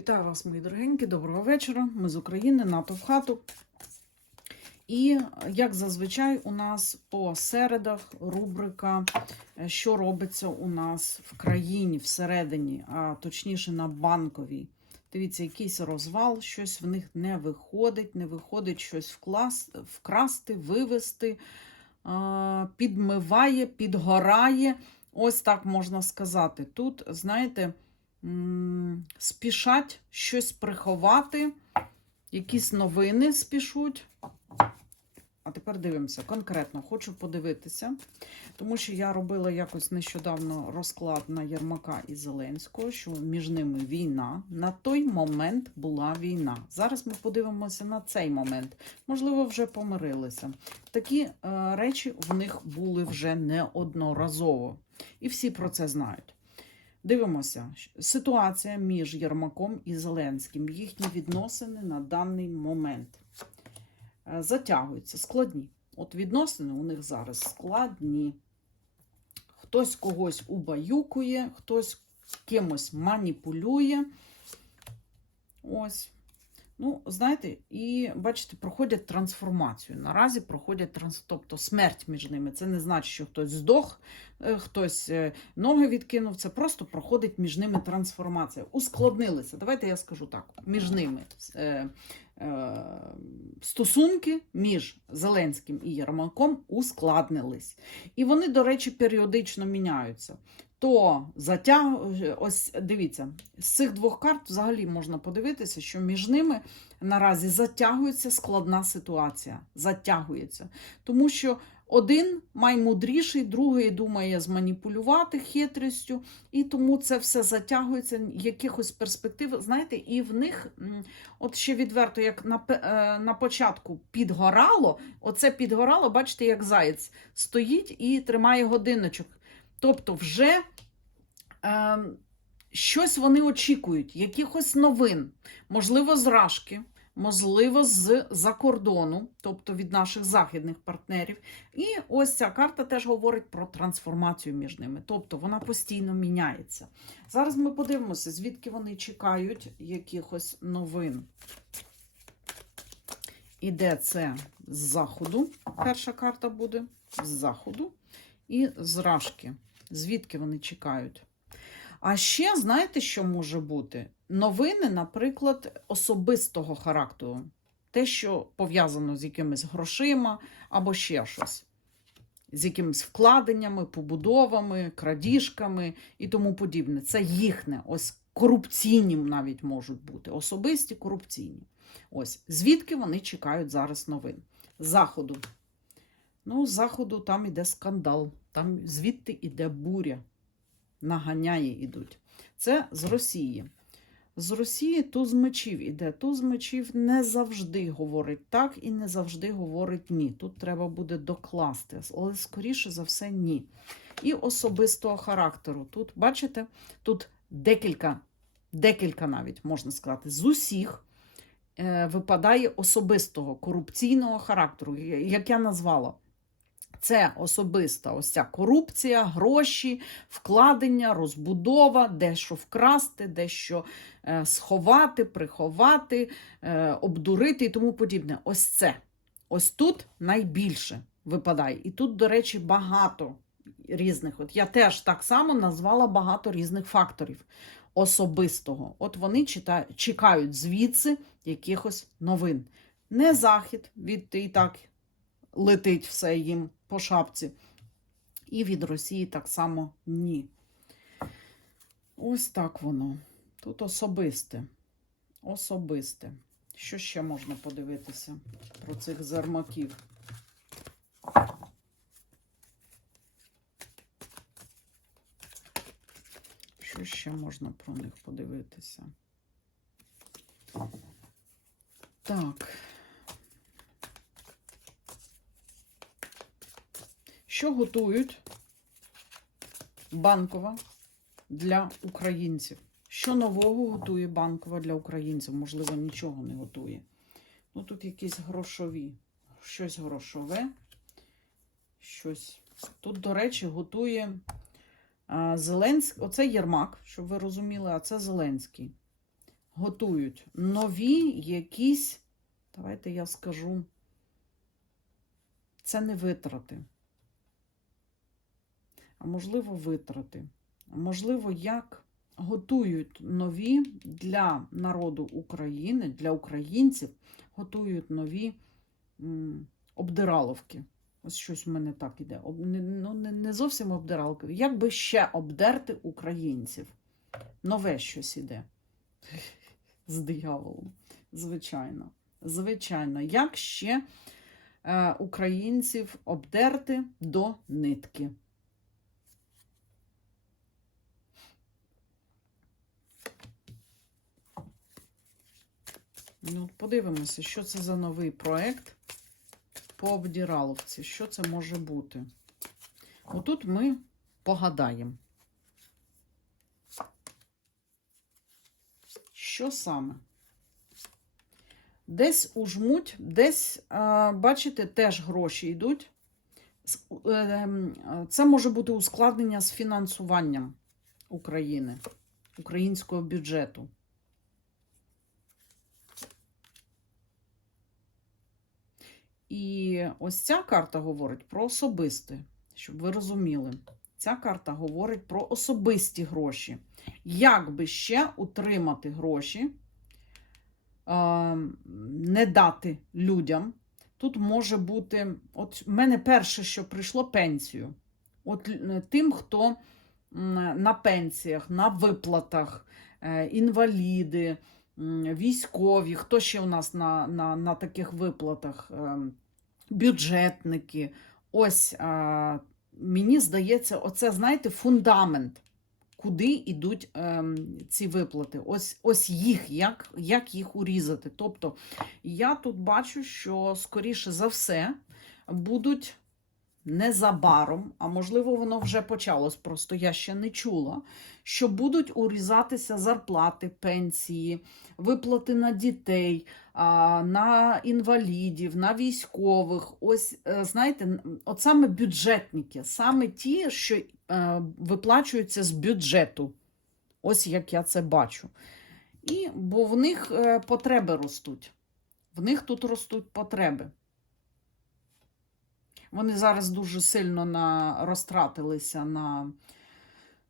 Вітаю вас, мої дорогенькі, доброго вечора. Ми з України, НАТО в хату. І, як зазвичай, у нас по середах рубрика е, Що робиться у нас в країні всередині, а точніше на банковій. Дивіться, якийсь розвал, щось в них не виходить, не виходить щось вклас, вкрасти, вивести, е, підмиває, підгорає. Ось так можна сказати. Тут, знаєте, спішать щось приховати, якісь новини спішуть. А тепер дивимося. Конкретно хочу подивитися, тому що я робила якось нещодавно розклад на Єрмака і Зеленського, що між ними війна. На той момент була війна. Зараз ми подивимося на цей момент. Можливо, вже помирилися. Такі е, речі в них були вже неодноразово. І всі про це знають. Дивимося, ситуація між Єрмаком і Зеленським, їхні відносини на даний момент е, затягуються, складні. От відносини у них зараз складні. Хтось когось убаюкує, хтось кимось маніпулює. Ось. Ну, знаєте, і бачите, проходять трансформацію. Наразі проходять транс... тобто смерть між ними. Це не значить, що хтось здох, е, хтось е, ноги відкинув. Це просто проходить між ними трансформація. Ускладнилися. Давайте я скажу так: між ними е, е, стосунки між Зеленським і Єрмаком ускладнились. І вони, до речі, періодично міняються. То затяг... ось дивіться, з цих двох карт взагалі можна подивитися, що між ними наразі затягується складна ситуація. Затягується. Тому що один маймудріший, другий думає зманіпулювати хитрістю, і тому це все затягується, якихось перспектив. Знаєте, і в них, от ще відверто, як на, е, на початку підгорало, оце підгорало, бачите, як заєць стоїть і тримає годиночок. Тобто, вже е, щось вони очікують, якихось новин, можливо, зражки, можливо, з-за кордону, тобто від наших західних партнерів. І ось ця карта теж говорить про трансформацію між ними. Тобто вона постійно міняється. Зараз ми подивимося, звідки вони чекають якихось новин. Іде це з заходу. Перша карта буде з заходу. І зражки. Звідки вони чекають? А ще, знаєте, що може бути? Новини, наприклад, особистого характеру. Те, що пов'язано з якимись грошима або ще щось. З якимись вкладеннями, побудовами, крадіжками і тому подібне. Це їхне, ось корупційні навіть можуть бути. Особисті корупційні. Ось звідки вони чекають зараз новин? Заходу. Ну, з заходу там іде скандал, там звідти іде буря. Наганяє ідуть. Це з Росії. З Росії туз мечів іде. Туз мечів не завжди говорить так і не завжди говорить ні. Тут треба буде докласти, але скоріше за все, ні. І особистого характеру. Тут, бачите, тут декілька, декілька навіть можна сказати, з усіх е, випадає особистого корупційного характеру, як я назвала. Це особиста ось ця корупція, гроші, вкладення, розбудова, дещо вкрасти, дещо е, сховати, приховати, е, обдурити і тому подібне. Ось це. Ось тут найбільше випадає. І тут, до речі, багато різних. От я теж так само назвала багато різних факторів особистого. От вони чита... чекають звідси якихось новин. Не захід від і так летить все їм по шапці. І від Росії так само ні. Ось так воно. Тут особисте. Особисте. Що ще можна подивитися про цих зермаків? Що ще можна про них подивитися? Так. Що готують банкова для українців? Що нового готує банкова для українців? Можливо, нічого не готує. Ну, тут якісь грошові, щось грошове, щось. Тут, до речі, готує Зеленський. Оце Єрмак, щоб ви розуміли, а це Зеленський. готують нові якісь, давайте я скажу, це не витрати. А можливо, витрати. Можливо, як готують нові для народу України, для українців, готують нові обдираловки. Ось щось в мене так іде. Ну, не зовсім обдиралки. Як би ще обдерти українців? Нове щось іде. З дияволом. Звичайно. Звичайно. Як ще е, українців обдерти до нитки? Ну, подивимося, що це за новий проект по обдіраловці. Що це може бути? Отут ми погадаємо. Що саме? Десь ужмуть, десь, бачите, теж гроші йдуть. Е, ем, Це може бути ускладнення з фінансуванням України, українського бюджету. І ось ця карта говорить про особисте, щоб ви розуміли. Ця карта говорить про особисті гроші. Як би ще утримати гроші, е, не дати людям. Тут може бути, от в мене перше, що прийшло пенсію. От тим, хто на пенсіях, на виплатах, е, інваліди, військові, хто ще у нас на, на, на таких виплатах, ем, бюджетники. Ось а, мені здається, оце, знаєте, фундамент, куди йдуть ем, ці виплати. Ось, ось їх, як, як їх урізати. Тобто я тут бачу, що, скоріше за все, будуть незабаром, а можливо, воно вже почалось, просто я ще не чула, що будуть урізатися зарплати, пенсії, виплати на дітей, на інвалідів, на військових. Ось, е, знаєте, от саме бюджетники, саме ті, що е, виплачуються з бюджету. Ось як я це бачу. І, бо в них е, потреби ростуть. В них тут ростуть потреби. Вони зараз дуже сильно на, розтратилися на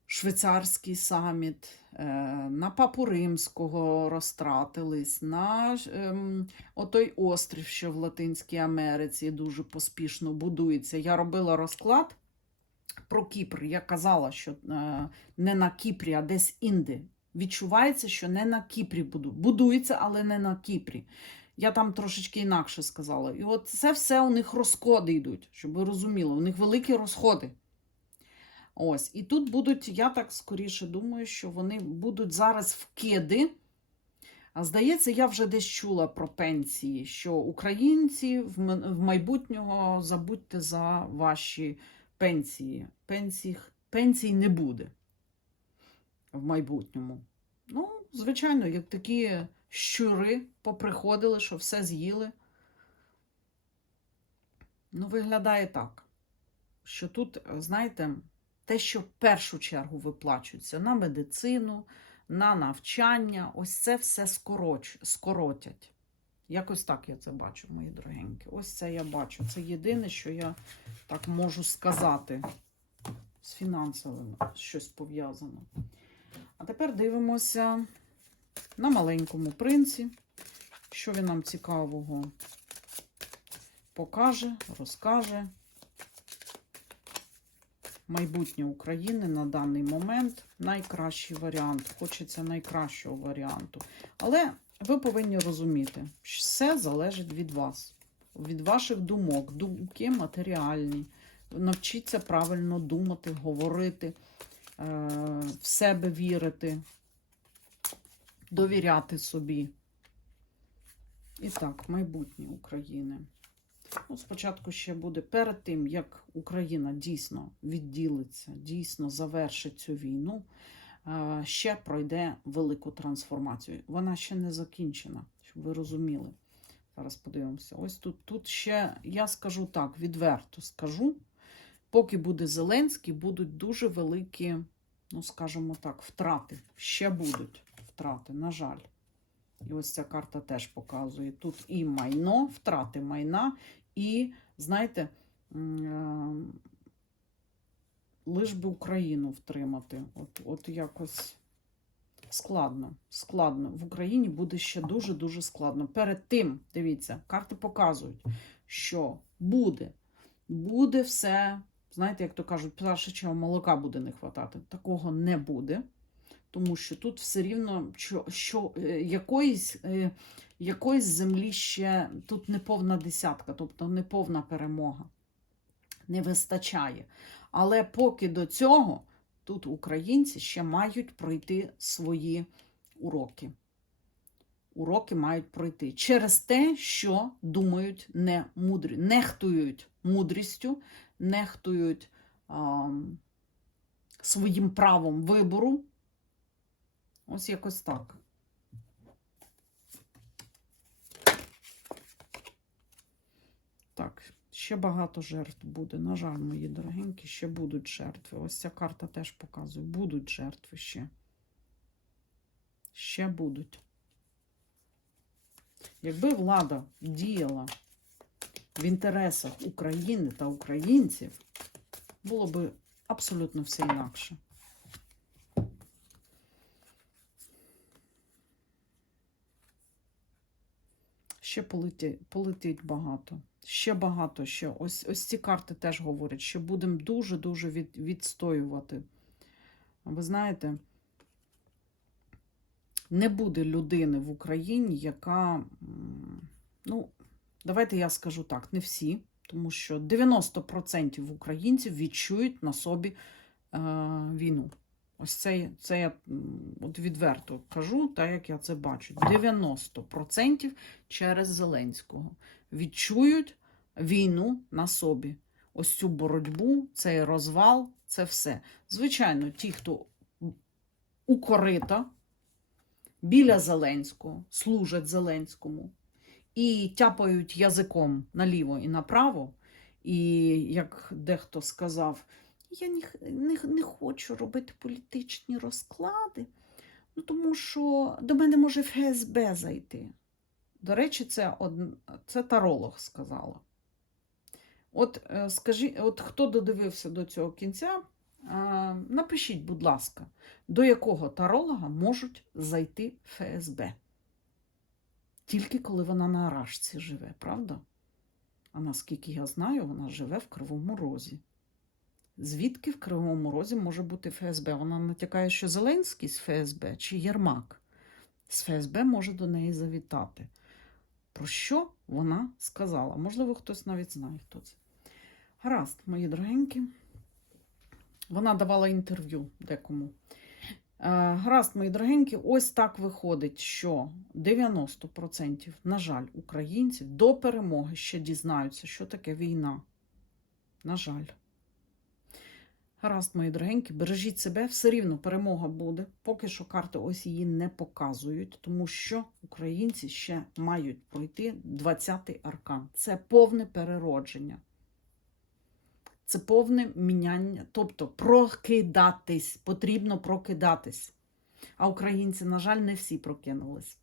швейцарський саміт, е, на Папу Римського розтратились, на ем, отой острів, що в Латинській Америці дуже поспішно будується. Я робила розклад про Кіпр. Я казала, що е, не на Кіпрі, а десь інде. Відчувається, що не на Кіпрі буду. будується, але не на Кіпрі. Я там трошечки інакше сказала. І от це все у них розходи йдуть, щоб ви розуміли. У них великі розходи. Ось. І тут будуть, я так скоріше думаю, що вони будуть зараз вкиди. А здається, я вже десь чула про пенсії, що українці в майбутнього забудьте за ваші пенсії. Пенсій, пенсій не буде в майбутньому. Ну, звичайно, як такі щури поприходили, що все з'їли. Ну, виглядає так, що тут, знаєте, те, що в першу чергу виплачується на медицину, на навчання, ось це все скороч, скоротять. Якось так я це бачу, мої дорогенькі. Ось це я бачу. Це єдине, що я так можу сказати з фінансовим щось пов'язано. А тепер дивимося на маленькому принці, що він нам цікавого покаже, розкаже. Майбутнє України на даний момент найкращий варіант. Хочеться найкращого варіанту. Але ви повинні розуміти, що все залежить від вас, від ваших думок, думки матеріальні. Навчіться правильно думати, говорити, е, в себе вірити, довіряти собі. І так, майбутнє України. Ну, спочатку ще буде перед тим, як Україна дійсно відділиться, дійсно завершить цю війну, е, ще пройде велику трансформацію. Вона ще не закінчена, щоб ви розуміли. Зараз подивимося. Ось тут, тут ще, я скажу так, відверто скажу, поки буде Зеленський, будуть дуже великі, ну скажімо так, втрати. Ще будуть втрати, на жаль. І ось ця карта теж показує. Тут і майно, втрати майна, і, знаєте, е, лиш би Україну втримати. От, от якось складно. Складно. В Україні буде ще дуже-дуже складно. Перед тим, дивіться, карти показують, що буде. Буде все. Знаєте, як то кажуть, пташечого молока буде не хватати. Такого не буде. Тому що тут все рівно що, що, е, якоїсь, е, якоїсь землі ще тут не повна десятка, тобто не повна перемога. Не вистачає. Але поки до цього тут українці ще мають пройти свої уроки. Уроки мають пройти через те, що думають не мудрі, нехтують мудрістю, нехтують а, своїм правом вибору. Ось якось так. Так, ще багато жертв буде. На жаль, мої дорогенькі, ще будуть жертви. Ось ця карта теж показує. Будуть жертви ще. Ще будуть. Якби влада діяла в інтересах України та українців, було б абсолютно все інакше. Ще полетить, полетить багато. Ще багато. Ще. Ось, ось ці карти теж говорять, що будемо дуже-дуже від, відстоювати. Ви знаєте, не буде людини в Україні, яка, ну, давайте я скажу так, не всі, тому що 90% українців відчують на собі е, війну. Ось це, це я от відверто кажу, так як я це бачу. 90% через Зеленського відчують війну на собі. Ось цю боротьбу, цей розвал, це все. Звичайно, ті, хто у корита біля Зеленського, служать Зеленському і тяпають язиком наліво і направо. І як дехто сказав, я не, не, не хочу робити політичні розклади, ну, тому що до мене може ФСБ зайти. До речі, це, од... це таролог сказала. От, е, скажи, от хто додивився до цього кінця, е, напишіть, будь ласка, до якого таролога можуть зайти ФСБ? Тільки коли вона на Арашці живе, правда? А наскільки я знаю, вона живе в Кривому Розі. Звідки в Кривому Розі може бути ФСБ? Вона натякає, що Зеленський з ФСБ чи Єрмак з ФСБ може до неї завітати. Про що вона сказала? Можливо, хтось навіть знає, хто це. Гаразд, мої дорогенькі. Вона давала інтерв'ю декому. Е, Гаразд, мої дорогенькі, ось так виходить, що 90%, на жаль, українців до перемоги ще дізнаються, що таке війна. На жаль. Гаразд, мої дорогенькі, бережіть себе, все рівно перемога буде. Поки що карти ось її не показують, тому що українці ще мають пройти 20-й аркан. Це повне переродження. Це повне міняння, тобто прокидатись, потрібно прокидатись. А українці, на жаль, не всі прокинулись.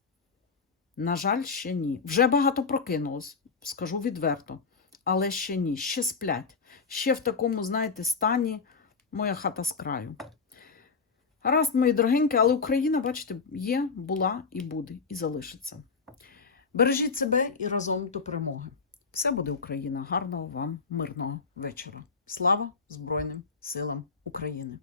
На жаль, ще ні. Вже багато прокинулось, скажу відверто. Але ще ні, ще сплять. Ще в такому, знаєте, стані моя хата з краю. Гаразд, мої дорогенькі, але Україна, бачите, є, була і буде, і залишиться. Бережіть себе і разом до перемоги. Все буде Україна. Гарного вам мирного вечора. Слава Збройним силам України!